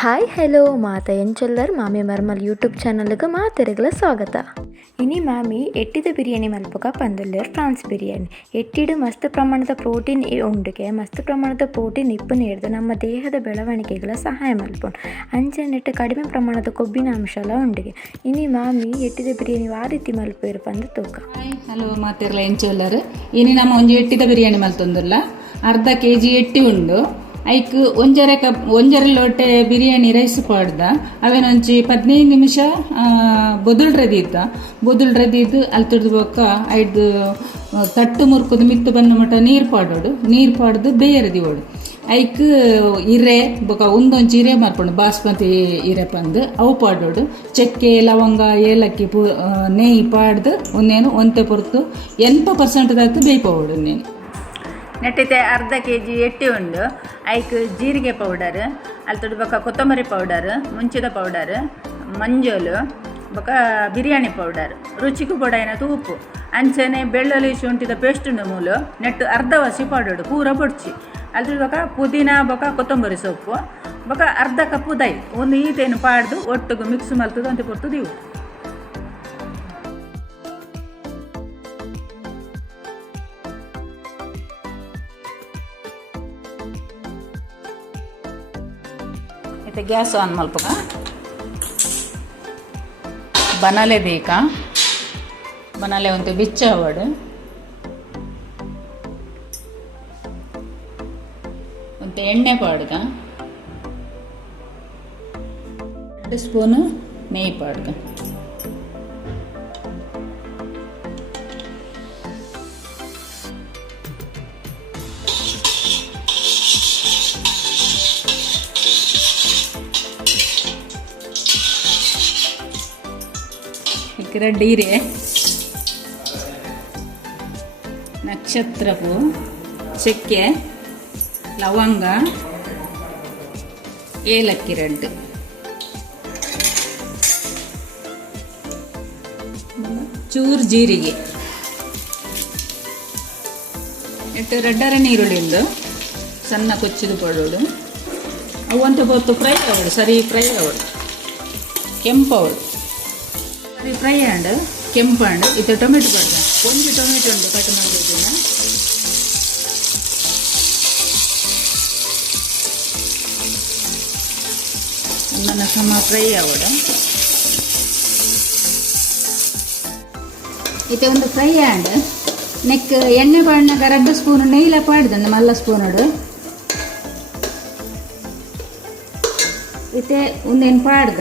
Hi hello ಮಾತ ಎಂಚಲ್ಲರ್ ಮಾಮಿ ಮರ್ಮಲ್ YouTube ಚಾನಲ್ಗೆ ಮಾತೆರೆಗಳ ಸ್ವಾಗತ. ಇನಿ ಮಾಮಿ ಎಟ್ಟಿದ ಬಿರಿಯಾನಿ ಮಲ್ಪಕ ಪಂದುಲ್ಲೇರ್ ಫ್ರಾನ್ಸ್ ಬಿರಿಯಾನಿ. ಎಟ್ಟಿಡು ಮಸ್ತ್ ಪ್ರಮಾಣದ ಪ್ರೋಟೀನ್ ಉಂಡುಗೆ ಮಸ್ತ್ ಪ್ರಮಾಣದ ಪ್ರೋಟೀನ್ ಇಪ್ಪು ನೀಡಿದ ನಮ್ಮ ದೇಹದ ಬೆಳವಣಿಗೆಗಳ ಸಹಾಯ ಮಲ್ಪುಂಡು ಅಂಚನೆಟ್ಟು ಕಡಿಮೆ ಪ್ರಮಾಣದ ಕೊಬ್ಬಿನ ಅಂಶ ಎಲ್ಲ ಉಂಡುಗೆ. ಇನಿ ಮಾಮಿ ಎಟ್ಟಿದ ಬಿರಿಯಾನಿ ಆ ರೀತಿ ಮಲ್ಪೇರು ಪಂದು ತೂಕ. ಹಾಯ್ ಹಲೋ ಮಾತಿರ್ಲ ಎಂಚೋಲ್ಲರ್ ಇನಿ ನಮ್ಮ ಒಂಜಿ ಎಟ್ಟಿದ ಬಿರಿಯಾನಿ ಮಲ್ತೊಂದುಲ್ಲ. ಅರ್ಧ ಕೆ ಜಿ ಎಟ್ಟಿ ಉಂಡು. ಐಕ್ ಒಂಜರೆ ಕಪ್ ಒಂಜರೆ ಲೋಟೆ ಬಿರಿಯಾನಿ ರೈಸ್ ಪಾಡ್ದ. ಅವೇನೊಂಚಿ ಪದಿನೈದು ನಿಮಿಷ ಬೊದುಲ್ ರದೀತ ಬೊದುಲ್ ಅಲ್ಲಿ ಅಲ್ತುಡ್ದು ಬೊಕ್ಕ ಐದು ತಟ್ಟು ಮುರ್ಕುದು ಮಿತ್ತು ಬನ್ನ ಮಟ್ಟ ನೀರು ಪಾಡೋಡು. ನೀರು ಪಾಡ್ದು ಬೇಯರದಿ ಓಡು. ಐಕ್ ಇರೆ ಬೊಕ ಉಂದೊಂಜಿ ಇರೆ ಮರ್ಪುಂಡು. ಬಾಸ್ಮತಿ ಇರೆ ಪಂದ್ ಅವು ಪಾಡೋಡು. ಚಕ್ಕೆ ಲವಂಗ ಏಲಕ್ಕಿ ಪು ಆ, ನೆಯ್ಯಿ ಪಾಡ್ದು ಒಂದೇನು ಒಂತೆ ಪೊರ್ತು. ಎಂಟು ಪರ್ಸೆಂಟ್ ದಾತು ಬೇಯ್ಪೋಡು ನೀನು ನೆಟ್ಟಿತೆ ಅರ್ಧ ಕೆ ಜಿ ಎಟ್ಟಿ ಉಂಡು. ಐಕ್ ಜೀರಿಗೆ ಪೌಡರ್ ಅಲ್ಲಿ ಬೊಕ ಕೊತ್ತಂಬರಿ ಪೌಡರ್, ಮುಂಚಿದ ಪೌಡರ್, ಮಂಜೋಲು, ಬೊಕ ಬಿರಿಯಾನಿ ಪೌಡರ್, ರುಚಿಗೂ ಬೊಡಾಯಿನ ಉಪ್ಪು. ಅಂಚನೆ ಬೆಳ್ಳುಳ್ಳಿ ಶುಂಠಿದ ಪೇಸ್ಟ್ ಉಂಡು ಮೂಲು, ನೆಟ್ಟು ಅರ್ಧ ವಸಿ ಪೌಡರ್ ಪೂರ ಬೊಡ್ಚಿ ಅಲ್ಲಿ ಬೊಕ ಪುದೀನ, ಬೊಕ ಕೊತ್ತಂಬರಿ ಸೊಪ್ಪು. ಬೊಕ ಅರ್ಧ ಕಪ್ಪು ದೈ, ಒಂದು ಈತೇನು ಪಾಡ್ದು ಒಟ್ಟಿಗೆ ಮಿಕ್ಸ್ ಮಲ್ತದ ಅಂತ ಕೊಡ್ತದೆ ಇವು ಮತ್ತೆ ಗ್ಯಾಸ್ ಆನ್ ಮಲ್ಪಕ ಬನಲೆ ಬೇಕಾ ಬನಲೆ ಒಂದು ಬಿಚ್ಚ ಅವಡು ಒಂದು ಎಣ್ಣೆ ಪಾಡ್ಗ ಎರಡು ಸ್ಪೂನು ನೆಯ್ಯಿ ಪಾಡ್ಗ ಸಿಕ್ಕಿರೋ ಡೀರೆ ನಕ್ಷತ್ರ ಹೂ ಚಕ್ಕೆ, ಲವಂಗ ಏಲಕ್ಕಿ ರಡ್ಡು ಚೂರು ಜೀರಿಗೆ. ಎಷ್ಟು ರೆಡ್ಡರ ನೀರುಳ್ಳಿಂದು ಸಣ್ಣ ಕೊಚ್ಚಿದು ಕೊಡೋಳು ಅವಂತ ಹೊತ್ತು ಫ್ರೈ ಅವಳು ಸರಿ ಫ್ರೈ ಅವಳು ಕೆಂಪವಳು. ಸರಿ ಫ್ರೈ ಆಂಡ್ ಕೆಂಪು ಆಂಡ್ ಇದು ಟೊಮೆಟೊ ಬರ್ದ. ಒಂದು ಟೊಮೆಟೊ ಉಂಟು ಕಟ್ ಮಾಡಿದ್ದೀನ ನನ್ನ ಸಮ ಫ್ರೈ ಆಗೋಡ ಇದು ಒಂದು ಫ್ರೈ ಆಂಡ್ ನೆಕ್ ಎಣ್ಣೆ ಪಾಡ್ನಾಗ ಎರಡು ಸ್ಪೂನ್ ನೆಯ್ಲ ಪಾಡ್ದಂದು ಮಲ್ಲ ಸ್ಪೂನಡು ಇತ್ತೆ ಒಂದೇನು ಪಾಡ್ದ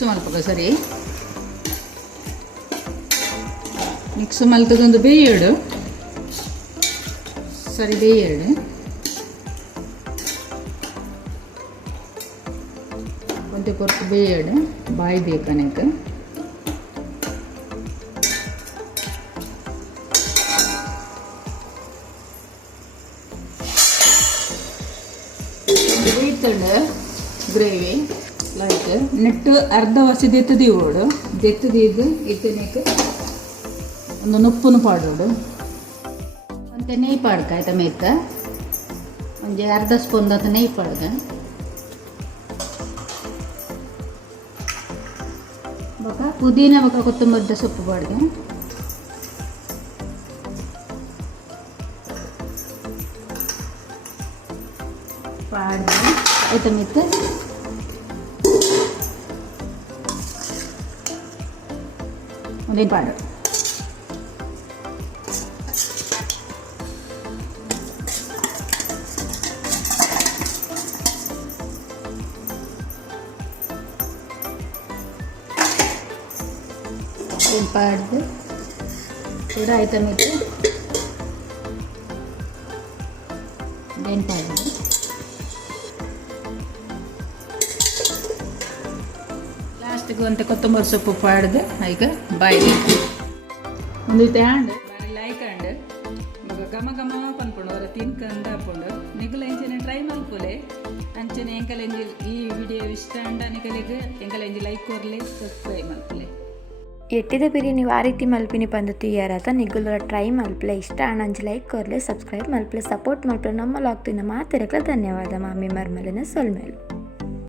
ಮಿಕ್ಸ್ ಮಲ್ಪಕ ಸರಿ? ಮಿಕ್ಸ್ ಮಲ್ತದೊಂದು ಬೇಯಡು. ಸರಿ, ಬೇಯಡು. ಒಂತೆ ಕೊರ್ತು ಬೇಯಡು, ಬಾಯಿ ಬೇಕನಕ ಬೇಯ್ತಂಡು ಗ್ರೇವಿ. ನೆಟ್ಟು ಅರ್ಧ ವರ್ಷ ದೆತ್ತದಿ ಓಡು. ದೆತ್ತದಿದ್ದು ಇತ್ತನೇಕ ಒಂದು ನುಪ್ಪುನು ಪಾಡೋಡು ಮತ್ತೆ ನೆಯ್ ಪಾಡ್ಕ, ಆಯ್ತಾ ಮೇತ ಒಂಜಿ ಅರ್ಧ ಸ್ಪೂನ್ ಅಂತ ನೆಯ್ ಪಾಡ್ಗ ಬೊಕ, ಪುದೀನ ಬೊಕ, ಕೊತ್ತಂಬರಿ ಸೊಪ್ಪು ಪಾಡ್ಗ ಪಾಡ್ದೆ. ಆಯ್ತಾ ಮಿತ್ತ ಒಂದೇನು ಪಾಡು ಏನು ಪಾಡ್ದು ಕೂಡ ಆಯ್ತಾ ಒಂದು ಕೊತ್ತಂಬರಿ ಸೊಪ್ಪು ಪಾಡ್ದೆ ಈಗ ಬಾಯ್ ಒಂದು ತ್ಯಾಂಡ್ ಬಾರಿ ಲೈಕ್ ಅಂಡ್ ಈಗ ಘಮ ಘಮ ಪನ್ಕೊಂಡು ಅವರ ತಿನ್ಕಂದ ಹಾಕೊಂಡು. ನಿಗಲ ಎಂಚಿನ ಟ್ರೈ ಮಲ್ಕೊಲೆ ಅಂಚನೆ ಎಂಕಲ್ ಎಂಜಿ ಈ ವಿಡಿಯೋ ಇಷ್ಟ ಅಂಡ ನಿಗಲಿಗೆ ಎಂಕಲ್ ಎಂಜಿ ಲೈಕ್ ಕೊರ್ಲೆ ಸಬ್ಸ್ಕ್ರೈಬ್ ಮಲ್ಕೊಲೆ ಎಟ್ಟಿದ ನೀವು ಆ ರೀತಿ ಮಲ್ಪಿನಿ ಪಂದು ತೀಯರಾತ ನಿಗುಲ ಟ್ರೈ ಮಲ್ಪಲೆ. ಇಷ್ಟ ಅಣ್ಣಂಜಿ ಲೈಕ್ ಕೊರ್ಲೆ ಸಬ್ಸ್ಕ್ರೈಬ್ ಮಲ್ಪಲೆ ಸಪೋರ್ಟ್ ಮಲ್ಪಲೆ. ನಮ್ಮ ಲಾಗ್ತಿನ ಮಾತೆರಕ್ಲ ಧನ್ಯವಾದ ಮಾಮಿ ಮರ್ಮಲಿನ ಸೊಲ್ಮೇಲು.